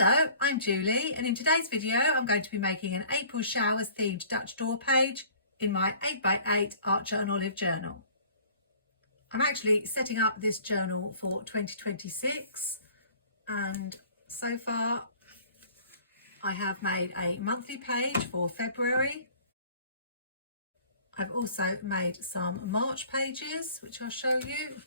Hello, I'm Julie, and in today's video I'm going to be making an April showers themed Dutch door page in my 8x8 Archer and Olive journal. I'm actually setting up this journal for 2026, and so far I have made a monthly page for February. I've also made some March pages, which I'll show you.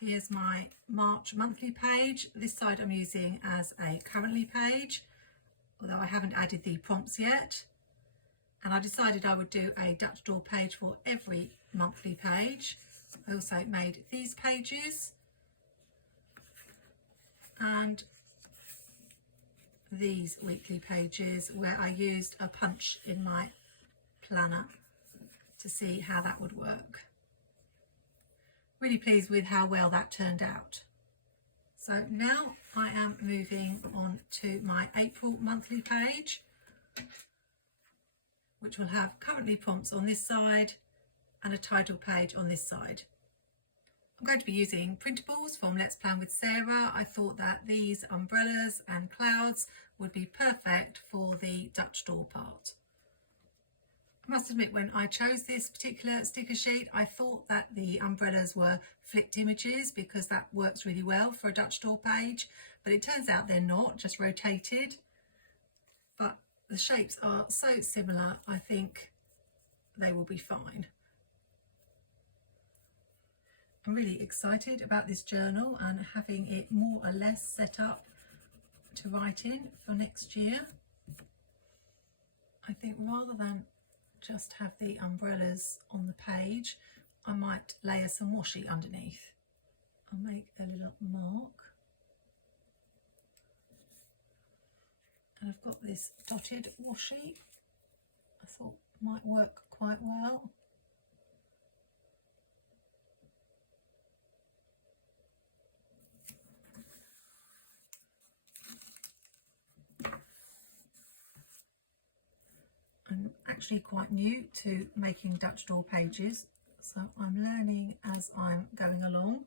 Here's my March monthly page. This side I'm using as a currently page, although I haven't added the prompts yet. And I decided I would do a Dutch door page for every monthly page. I also made these pages and these weekly pages where I used a punch in my planner to see how that would work. Really pleased with how well that turned out. So now I am moving on to my April monthly page, which will have currently prompts on this side and a title page on this side. I'm going to be using printables from Let's Plan with Sarah. I thought that these umbrellas and clouds would be perfect for the Dutch door part. I must admit, when I chose this particular sticker sheet, I thought that the umbrellas were flipped images because that works really well for a Dutch door page, but it turns out they're not, just rotated. But the shapes are so similar, I think they will be fine. I'm really excited about this journal and having it more or less set up to write in for next year. I think rather than just have the umbrellas on the page, I might layer some washi underneath. I'll make a little mark. And I've got this dotted washi I thought might work quite well. I'm actually quite new to making Dutch door pages, so I'm learning as I'm going along.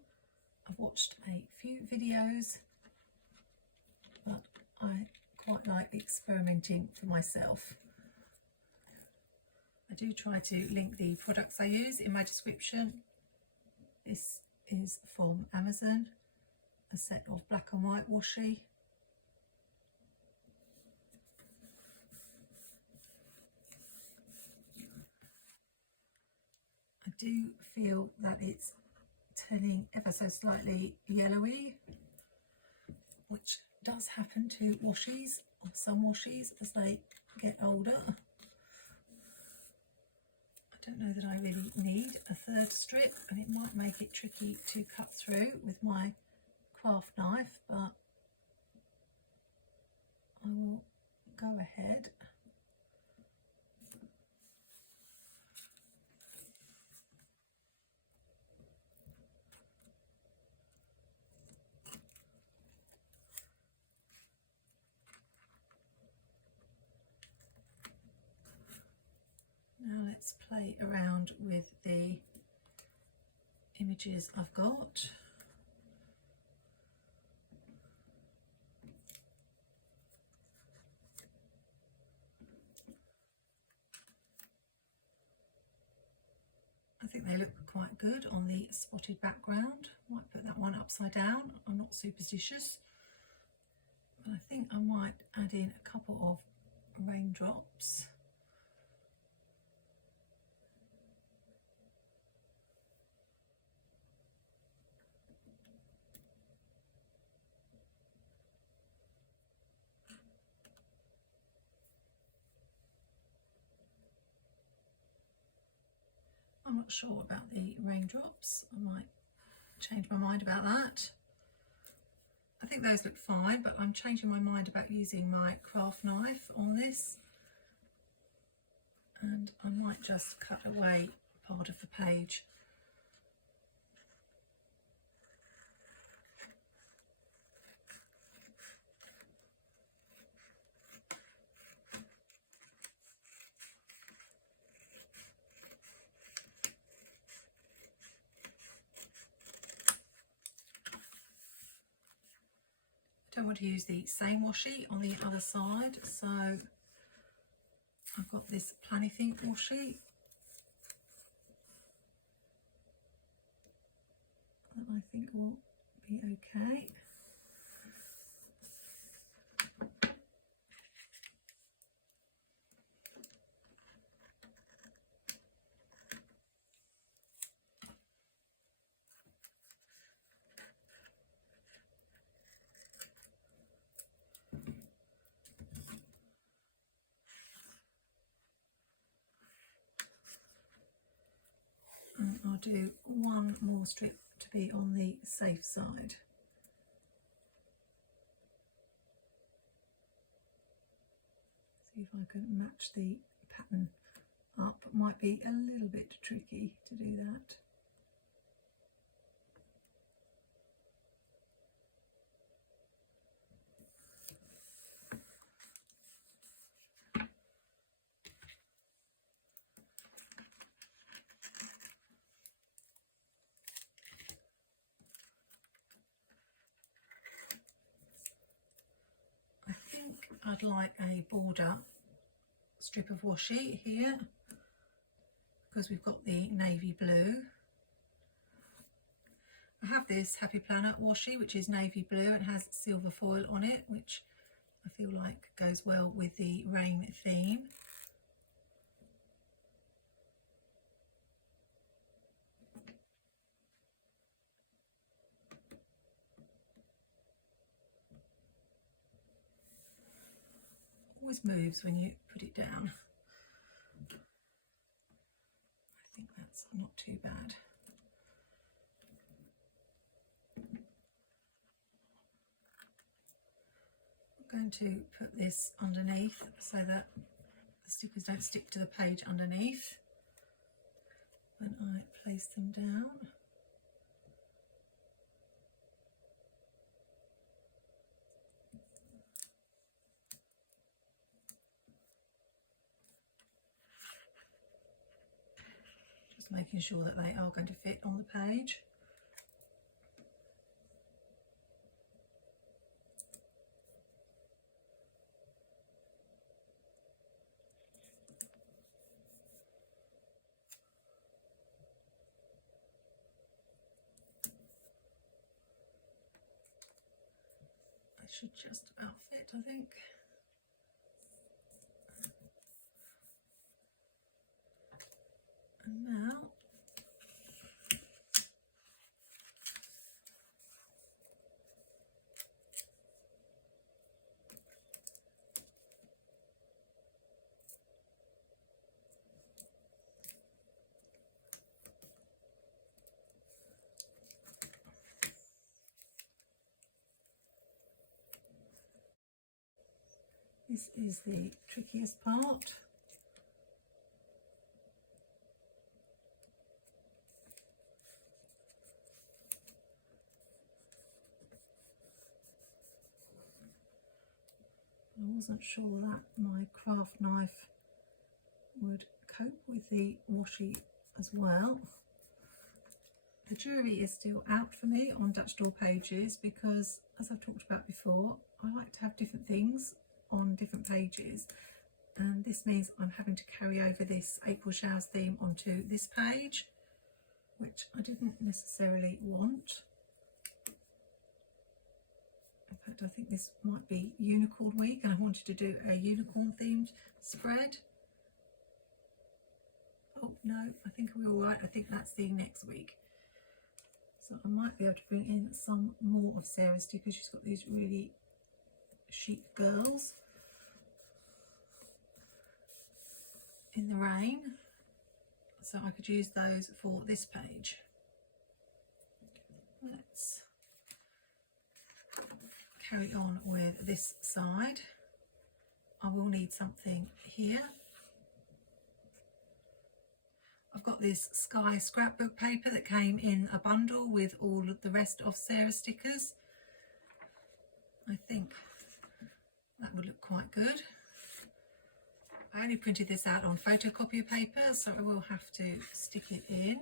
I've watched a few videos, but I quite like experimenting for myself. I do try to link the products I use in my description. This is from Amazon, a set of black and white washi. I do feel that it's turning ever so slightly yellowy, which does happen to washis, or some washis, as they get older. I don't know that I really need a third strip, and it might make it tricky to cut through with my craft knife, but I will go ahead. Now let's play around with the images I've got. I think they look quite good on the spotted background. Might put that one upside down. I'm not superstitious, but I think I might add in a couple of raindrops. I'm not sure about the raindrops. I might change my mind about that. I think those look fine, but I'm changing my mind about using my craft knife on this. And I might just cut away part of the page. Don't want to use the same washi on the other side, so I've got this Finalizing washi that I think will be okay. And I'll do one more strip to be on the safe side. See if I can match the pattern up. It might be a little bit tricky to do that. I'd like a border strip of washi here because we've got the navy blue. I have this Happy Planner washi which is navy blue and has silver foil on it, which I feel like goes well with the rain theme. Always moves when you put it down. I think that's not too bad. I'm going to put this underneath so that the stickers don't stick to the page underneath when I place them down. Making sure that they are going to fit on the page. They should just about fit, I think. And now this is the trickiest part. I wasn't sure that my craft knife would cope with the washi as well. The jury is still out for me on Dutch door pages because, as I've talked about before, I like to have different things on different pages, and this means I'm having to carry over this April Showers theme onto this page, which I didn't necessarily want. In fact, I think this might be Unicorn Week and I wanted to do a unicorn themed spread. Oh no, I think we're all right. I think that's the next week. So I might be able to bring in some more of Sarah's stickers. She's got these really chic girls in the rain. So I could use those for this page. Let's carry on with this side. I will need something here. I've got this Sky scrapbook paper that came in a bundle with all of the rest of Sarah's stickers. I think that would look quite good. I only printed this out on photocopier paper, so I will have to stick it in.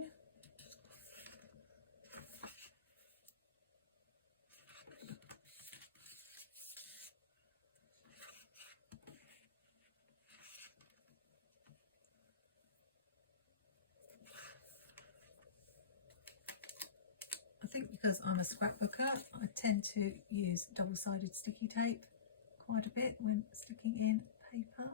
think because I'm a scrapbooker, I tend to use double-sided sticky tape quite a bit when sticking in paper.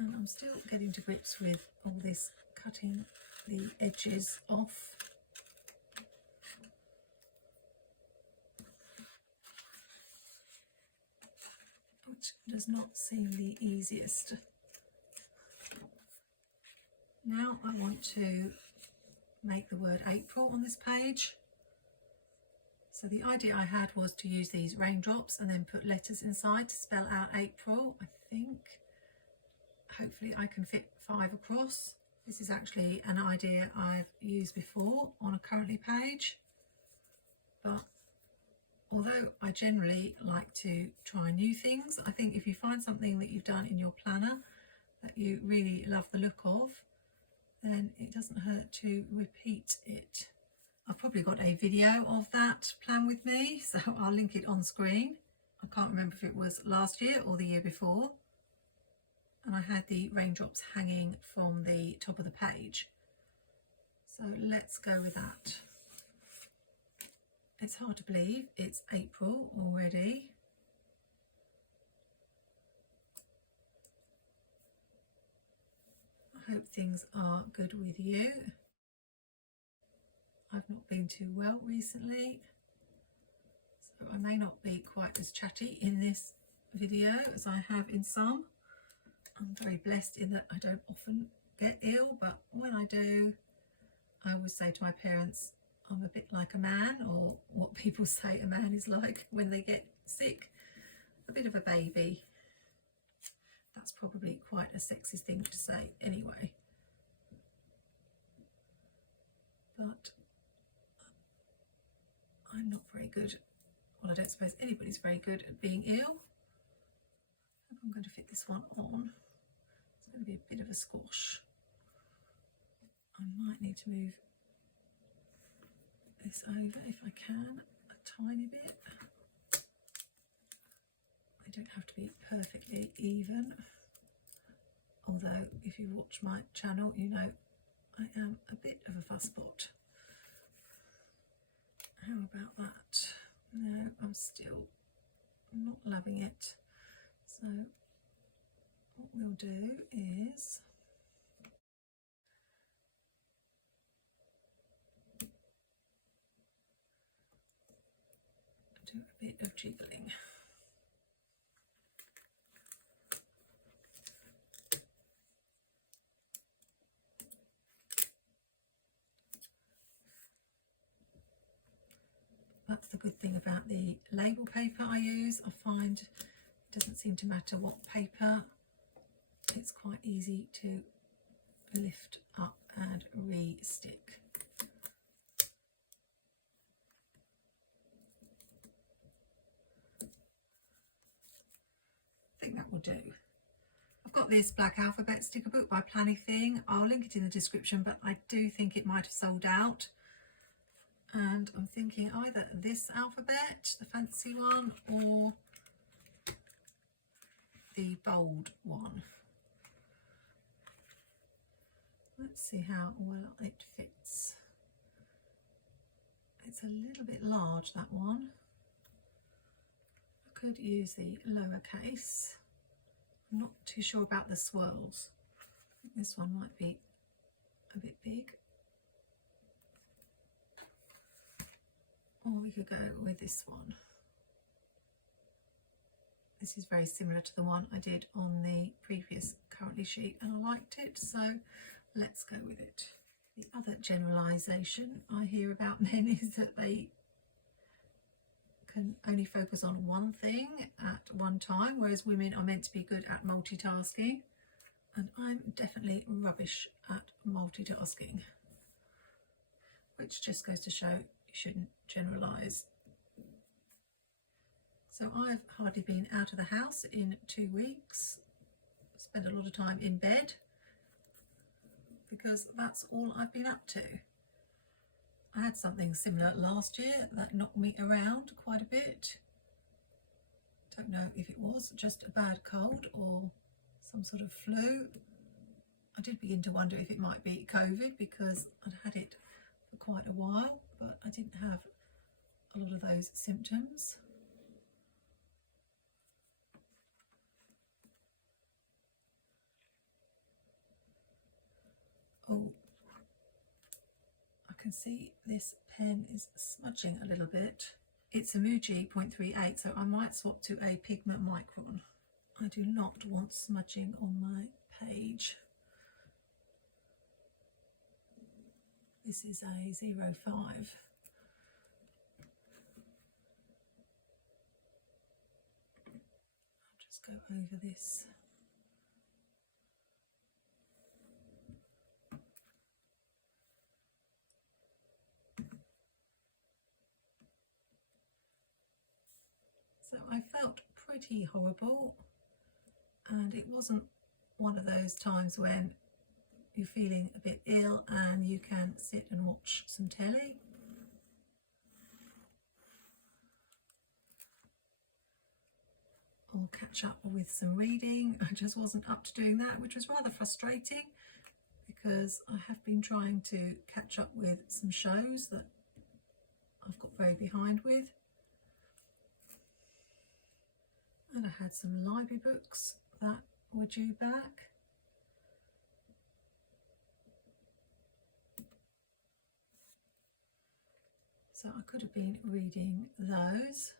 And I'm still getting to grips with all this cutting the edges off. Which does not seem the easiest. Now I want to make the word April on this page. So the idea I had was to use these raindrops and then put letters inside to spell out April. I think hopefully I can fit 5 across. This is actually an idea I've used before on a currently page, but although I generally like to try new things, I think if you find something that you've done in your planner that you really love the look of, then it doesn't hurt to repeat it. I've probably got a video of that plan with me, so I'll link it on screen. I can't remember if it was last year or the year before. And I had the raindrops hanging from the top of the page. So let's go with that. It's hard to believe it's April already. I hope things are good with you. I've not been too well recently, so I may not be quite as chatty in this video as I have in some. I'm very blessed in that I don't often get ill, but when I do, I always say to my parents, I'm a bit like a man, or what people say a man is like when they get sick, a bit of a baby. That's probably quite a sexist thing to say anyway. But I'm not very good, well, I don't suppose anybody's very good at being ill. I think I'm going to fit this one on. It's going to be a bit of a squash. I might need to move this over if I can, a tiny bit. They don't have to be perfectly even, although if you watch my channel you know I am a bit of a fussbot. How about that? No, I'm still not loving it. So what we'll do is do a bit of jiggling. That's the good thing about the label paper I use. I find it doesn't seem to matter what paper, it's quite easy to lift up and re-stick. I think that will do. I've got this black alphabet sticker book by Finalizing. I'll link it in the description, but I do think it might have sold out. And I'm thinking either this alphabet, the fancy one, or the bold one. Let's see how well it fits. It's a little bit large, that one. I could use the lowercase. I'm not too sure about the swirls. I think this one might be a bit big. Or we could go with this one. This is very similar to the one I did on the previous currently sheet and I liked it, so let's go with it. The other generalisation I hear about men is that they can only focus on one thing at one time, whereas women are meant to be good at multitasking, and I'm definitely rubbish at multitasking, which just goes to show you shouldn't generalise. So I've hardly been out of the house in 2 weeks, spent a lot of time in bed, because that's all I've been up to. I had something similar last year that knocked me around quite a bit. Don't know if it was just a bad cold or some sort of flu. I did begin to wonder if it might be COVID because I'd had it for quite a while, but I didn't have a lot of those symptoms. Oh, I can see this pen is smudging a little bit. It's a Muji 0.38, so I might swap to a Pigment Micron. I do not want smudging on my page. This is a 05. I'll just go over this. So I felt pretty horrible, and it wasn't one of those times when you're feeling a bit ill and you can sit and watch some telly. Or catch up with some reading. I just wasn't up to doing that, which was rather frustrating because I have been trying to catch up with some shows that I've got very behind with. And I had some library books that were due back. So I could have been reading those.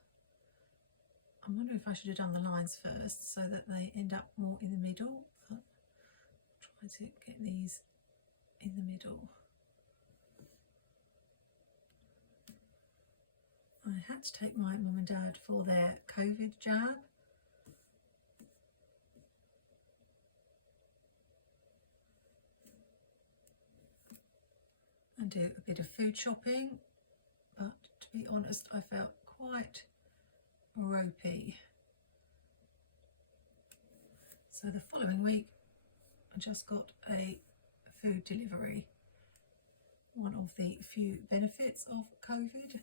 I'm wondering if I should have done the lines first so that they end up more in the middle. But I'll try to get these in the middle. I had to take my mum and dad for their COVID jab. And do a bit of food shopping, but to be honest, I felt quite ropey. So the following week, I just got a food delivery. One of the few benefits of COVID,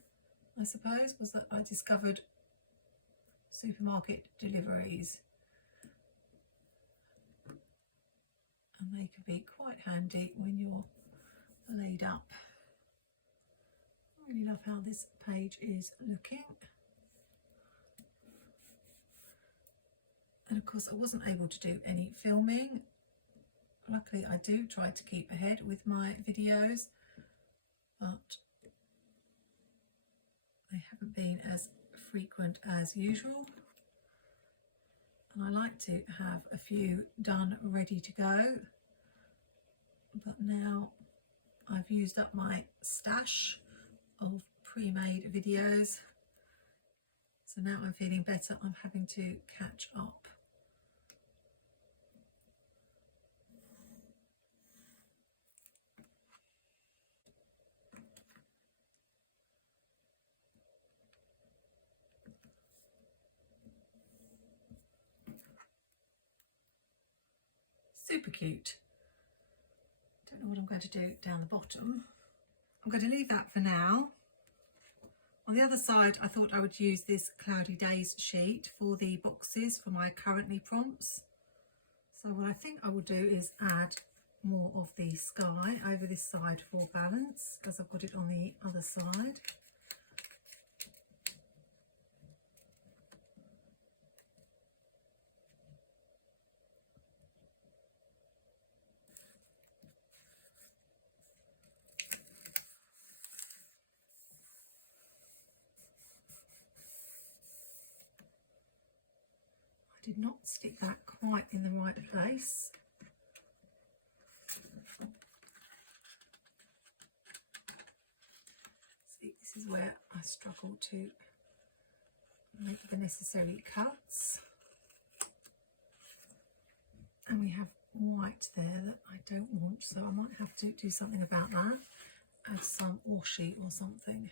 I suppose, was that I discovered supermarket deliveries. And they can be quite handy when you're laid up. I really love how this page is looking. And of course I wasn't able to do any filming. Luckily I do try to keep ahead with my videos, but they haven't been as frequent as usual. And I like to have a few done ready to go, but now I've used up my stash of pre-made videos, so now I'm feeling better. I'm having to catch up. Super cute. Don't know what I'm going to do down the bottom. I'm going to leave that for now. On the other side, I thought I would use this Cloudy Days sheet for the boxes for my currently prompts. So what I think I will do is add more of the sky over this side for balance, as I've got it on the other side. Did not stick that quite in the right place. See, this is where I struggle to make the necessary cuts. And we have white there that I don't want, so I might have to do something about that. Add some washi or something.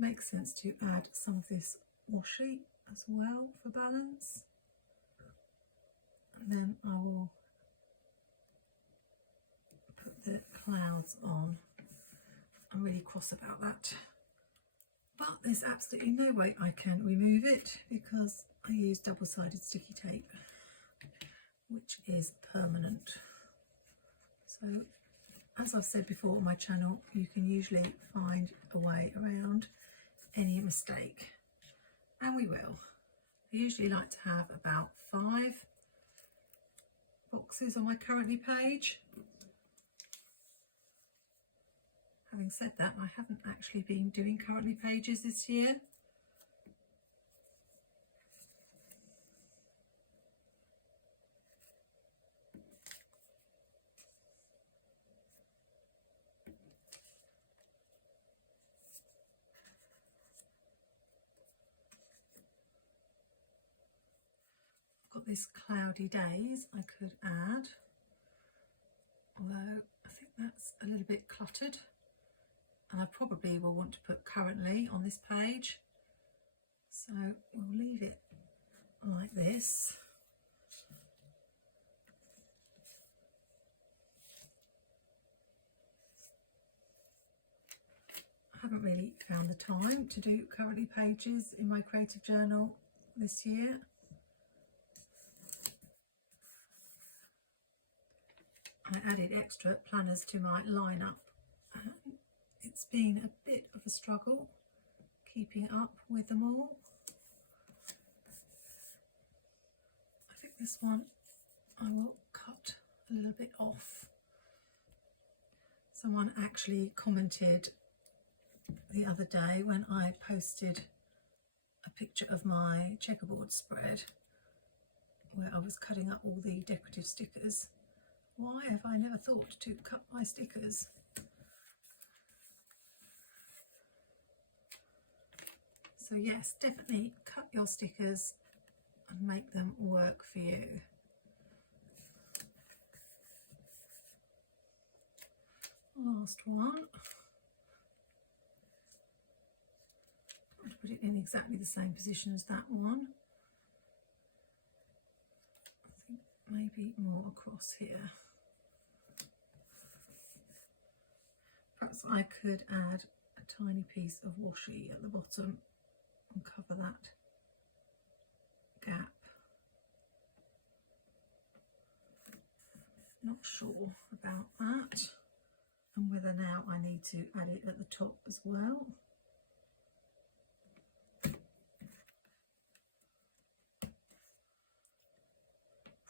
Makes sense to add some of this washi as well for balance. and then I will put the clouds on. I'm really cross about that, but there's absolutely no way I can remove it because I use double-sided sticky tape, which is permanent. So as I've said before on my channel, you can usually find a way around any mistake, and we will. I usually like to have about 5 boxes on my currently page. Having said that, I haven't actually been doing currently pages this year. I've got this cloudy days I could add, although I think that's a little bit cluttered, and I probably will want to put currently on this page, so we'll leave it like this. I haven't really found the time to do currently pages in my creative journal this year. I added extra planners to my lineup, and it's been a bit of a struggle keeping up with them all. I think this one I will cut a little bit off. Someone actually commented the other day when I posted a picture of my checkerboard spread where I was cutting up all the decorative stickers. Why have I never thought to cut my stickers? So yes, definitely cut your stickers and make them work for you. Last one. I'm going to put it in exactly the same position as that one. I think maybe more across here. Perhaps I could add a tiny piece of washi at the bottom and cover that gap. Not sure about that, and whether now I need to add it at the top as well.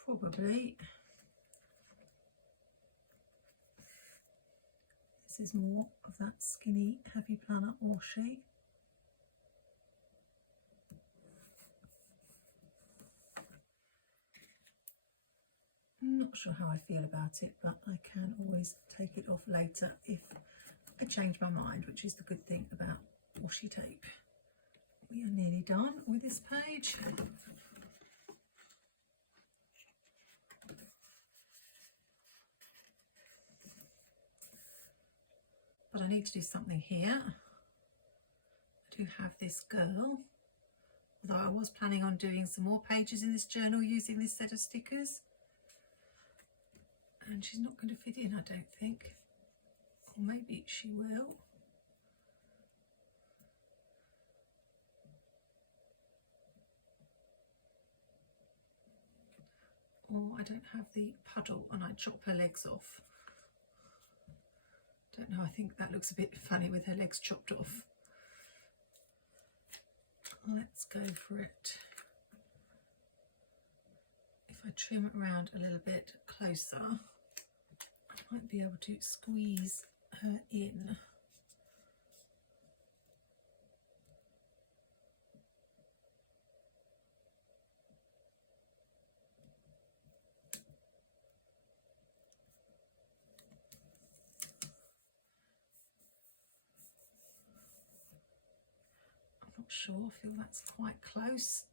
Probably. This is more of that skinny Happy Planner washi. I'm not sure how I feel about it, but I can always take it off later if I change my mind, which is the good thing about washi tape. We are nearly done with this page. But I need to do something here. I do have this girl, although I was planning on doing some more pages in this journal using this set of stickers. And she's not going to fit in, I don't think. Or maybe she will. Or I don't have the puddle and I chop her legs off. Don't know, I think that looks a bit funny with her legs chopped off. Let's go for it. If I trim it around a little bit closer, I might be able to squeeze her in. I'm not sure, I feel that's quite close.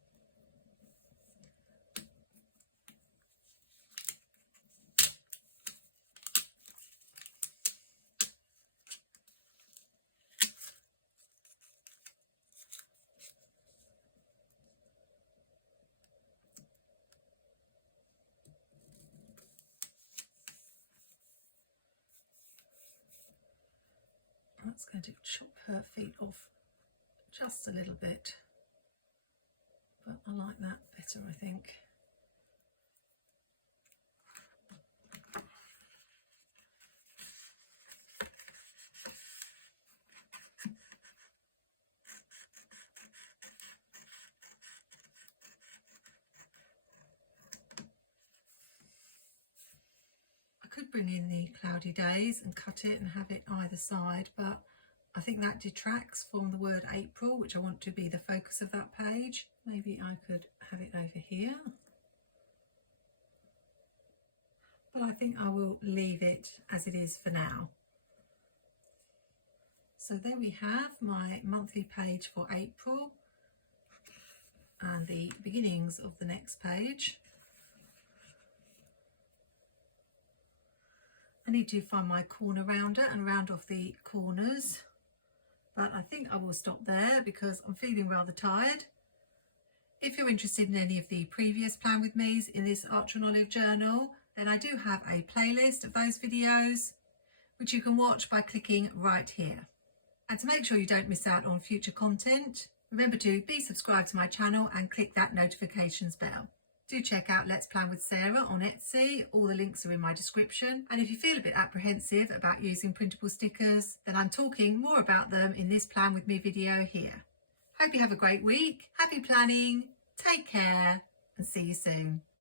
That's going to chop her feet off just a little bit, but I like that better, I think. I could bring in the cloudy days and cut it and have it either side, but I think that detracts from the word April, which I want to be the focus of that page. Maybe I could have it over here, but I think I will leave it as it is for now. So there we have my monthly page for April and the beginnings of the next page. I need to find my corner rounder and round off the corners, but I think I will stop there because I'm feeling rather tired. If you're interested in any of the previous Plan With Me's in this Archer and Olive journal, then I do have a playlist of those videos, which you can watch by clicking right here. And to make sure you don't miss out on future content, remember to be subscribed to my channel and click that notifications bell. Do check out Let's Plan with Sarah on Etsy. All the links are in my description. And if you feel a bit apprehensive about using printable stickers, then I'm talking more about them in this Plan With Me video here. Hope you have a great week. Happy planning, take care, and see you soon.